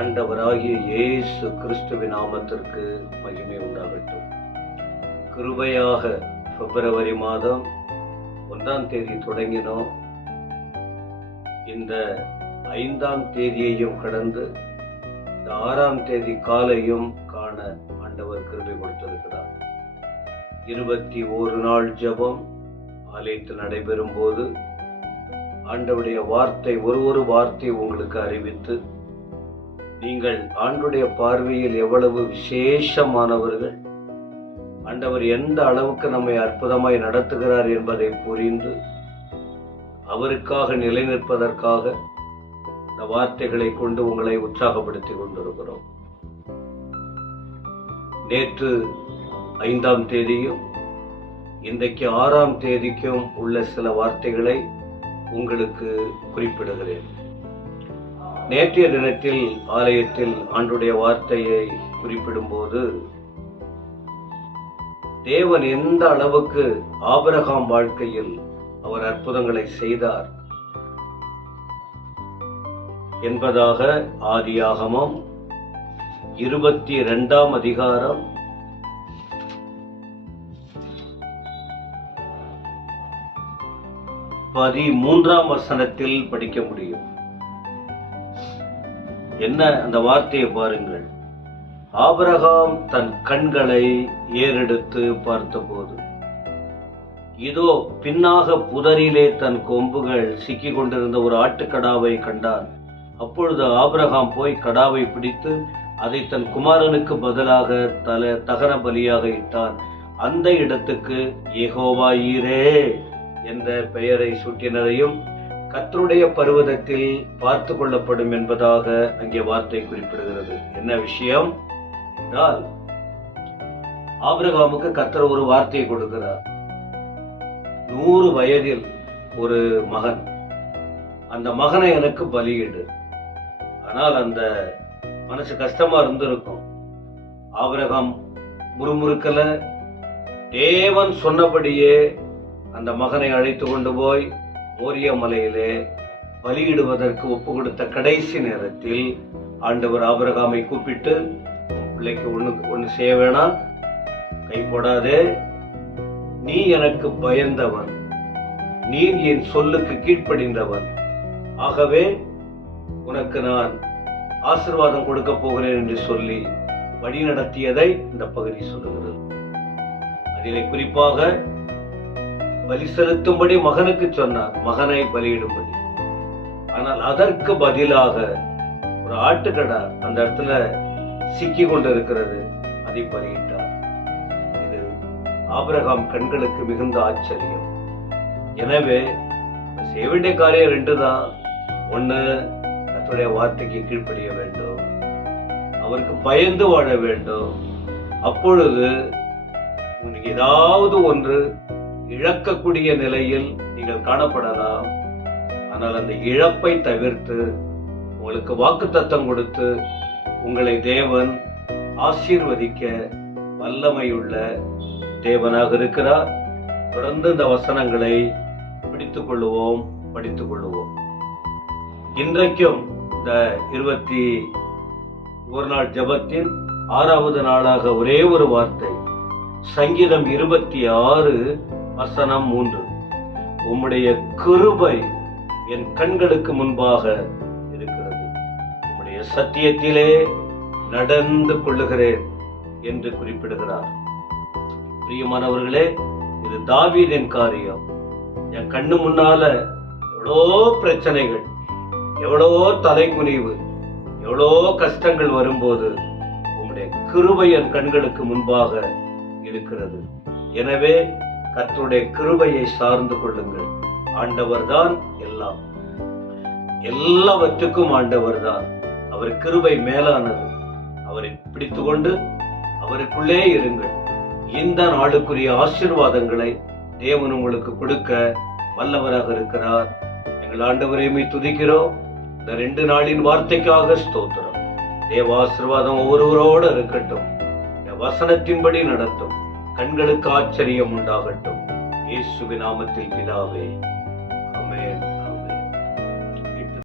ஆண்டவராகிய இயேசு கிறிஸ்துவின் நாமத்திற்கு மகிமை உண்டாகட்டும். கிருபையாக பிப்ரவரி மாதம் 1ஆம் தேதி தொடங்கினோம். இந்த 5ஆம் தேதியையும் கடந்து இந்த 6ஆம் தேதி காலையும் காண ஆண்டவர் கிருபை கொடுத்திருக்கிறார். 21 நாள் ஜெபம் ஆலயத்தில் நடைபெறும் போது ஆண்டவருடைய வார்த்தை ஒரு வார்த்தை உங்களுக்கு அறிவித்து, நீங்கள் ஆண்டவருடைய பார்வையில் எவ்வளவு விசேஷமானவர்கள், ஆண்டவர் எந்த அளவுக்கு நம்மை அற்புதமாய் நடத்துகிறார் என்பதை புரிந்து அவருக்காக நிலை நிற்பதற்காக இந்த வார்த்தைகளை கொண்டு உங்களை உற்சாகப்படுத்தி கொண்டிருக்கிறோம். நேற்று 5ஆம் தேதியும் இன்றைக்கு 6ஆம் தேதிக்கும் உள்ள சில வார்த்தைகளை உங்களுக்கு குறிப்பிடுகிறேன். நேற்றைய தினத்தில் ஆலயத்தில் ஆண்டுடைய வார்த்தையை குறிப்பிடும்போது, தேவன் எந்த அளவுக்கு ஆபிரகாம் வாழ்க்கையில் அவர் அற்புதங்களை செய்தார் என்பதாக ஆதியாகமம் 22ஆம் அதிகாரம் 13ஆம் வசனத்தில் படிக்க முடியும். என்ன அந்த வார்த்தையை பாருங்கள். ஆபிரகாம் தன் கண்களை ஏறெடுத்து பார்த்தபோது, இதோ பின்னாக புதரிலே தன் கொம்புகள் சிக்கிக் கொண்டிருந்த ஒரு ஆட்டுக்கடாவை கண்டான். அப்பொழுது ஆபிரகாம் போய் கடாவை பிடித்து அதை தன் குமாரனுக்கு பதிலாக தகன பலியாக இட்டான். அந்த இடத்துக்கு யெகோவா ஈரே என்ற பெயரை சூட்டினதையும் கர்த்தருடைய பர்வதத்தில் பார்த்து கொள்ளப்படும் என்பதாக அங்கே வார்த்தை குறிப்பிடுகிறது. என்ன விஷயம் என்றால், ஆபிரகாமுக்கு கர்த்தர் ஒரு வார்த்தையை கொடுக்கிறார். 100 வயதில் ஒரு மகன், அந்த மகனை எனக்கு பலியிடு. ஆனால் அந்த மனசு கஷ்டமா இருந்திருக்கும். ஆபிரகாம் முறுமுறுக்கல. தேவன் சொன்னபடியே அந்த மகனை அழைத்து கொண்டு போய் மோரியா மலையிலே பலியிடுவதற்கு ஒப்பு கொடுத்த கடைசி நேரத்தில் ஆண்டவர் ஆபிரகாமை கூப்பிட்டு, பிள்ளைக்கு ஒண்ணு செய்ய வேணாம், கை போடாதே, நீ எனக்கு பயந்தவன், நீ என் சொல்லுக்கு கீழ்ப்படிந்தவன், ஆகவே உனக்கு நான் ஆசீர்வாதம் கொடுக்க போகிறேன் என்று சொல்லி வழி நடத்தியதை இந்த பகுதி சொல்லுகிறது. அதிலே குறிப்பாக பலி செலுத்தும்படி மகனுக்கு சொன்னார், மகனை பலியிடும்படி. ஆனால் அதற்கு பதிலாக ஒரு ஆட்டுக்கடா அந்த இடத்துல சிக்கி கொண்டு இருக்கிறது, அதை பலியிட்டார். இது ஆபிரகாம் கண்களுக்கு மிகுந்த ஆச்சரியம். எனவே செய்ய வேண்டிய காரியம் 2 தான். ஒண்ணு, கர்த்தருடைய வார்த்தைக்கு கீழ்ப்படிய வேண்டும், அவருக்கு பயந்து வாழ வேண்டும். அப்பொழுது உங்களுக்கு ஏதாவது ஒன்று இழக்கக்கூடிய நிலையில் நீங்கள் காணப்படலாம். ஆனால் அந்த இழப்பை தவிர்த்து உங்களுக்கு வாக்குத்தத்தம் கொடுத்து உங்களை தேவன் ஆசீர்வதிக்க வல்லமையுள்ள தேவனாக இருக்கிறார். தொடர்ந்து இந்த வசனங்களை பிடித்துக் கொள்ளுவோம், படித்துக் கொள்ளுவோம். இன்றைக்கும் இந்த 21 நாள் ஜெபத்தின் 6வது நாளாக ஒரே ஒரு வார்த்தை, சங்கீதம் 26 வசனம் 3, உம்முடைய கிருபை என் கண்களுக்கு முன்பாக இருக்கிறது, உம்முடைய சத்தியத்திலே நடந்து கொள்ளுகிறேன் என்று குறிப்பிடுகிறார். பிரியமானவர்களே, இது தாவீதின் காரியம். என் கண்ணு முன்னால எவ்வளோ பிரச்சனைகள், எவ்வளோ தலைகுனிவு, எவ்வளோ கஷ்டங்கள் வரும்போது உம்முடைய கிருபை என் கண்களுக்கு முன்பாக இருக்கிறது. எனவே கர்த்தருடைய கிருபையை சார்ந்து கொள்ளுங்கள். ஆண்டவர் தான் எல்லாம், எல்லாவற்றுக்கும் ஆண்டவர் தான். அவர் கிருபை மேலானது. அவரை பிடித்துக் கொண்டு அவருக்குள்ளே இருங்கள். இந்த நாளுக்குரிய ஆசீர்வாதங்களை தேவன் உங்களுக்கு கொடுக்க வல்லவராக இருக்கிறார். எங்கள் ஆண்டவரையுமே துதிக்கிறோம். இந்த 2 நாளின் வார்த்தைக்காக ஸ்தோத்திரம். தேவ ஆசீர்வாதம் ஒவ்வொருவரோடு இருக்கட்டும். வசனத்தின்படி நடத்தும். கண்களுக்கு ஆச்சரியம் உண்டாகட்டும். இயேசுவின் நாமத்தில் பிதாவே, ஆமென்.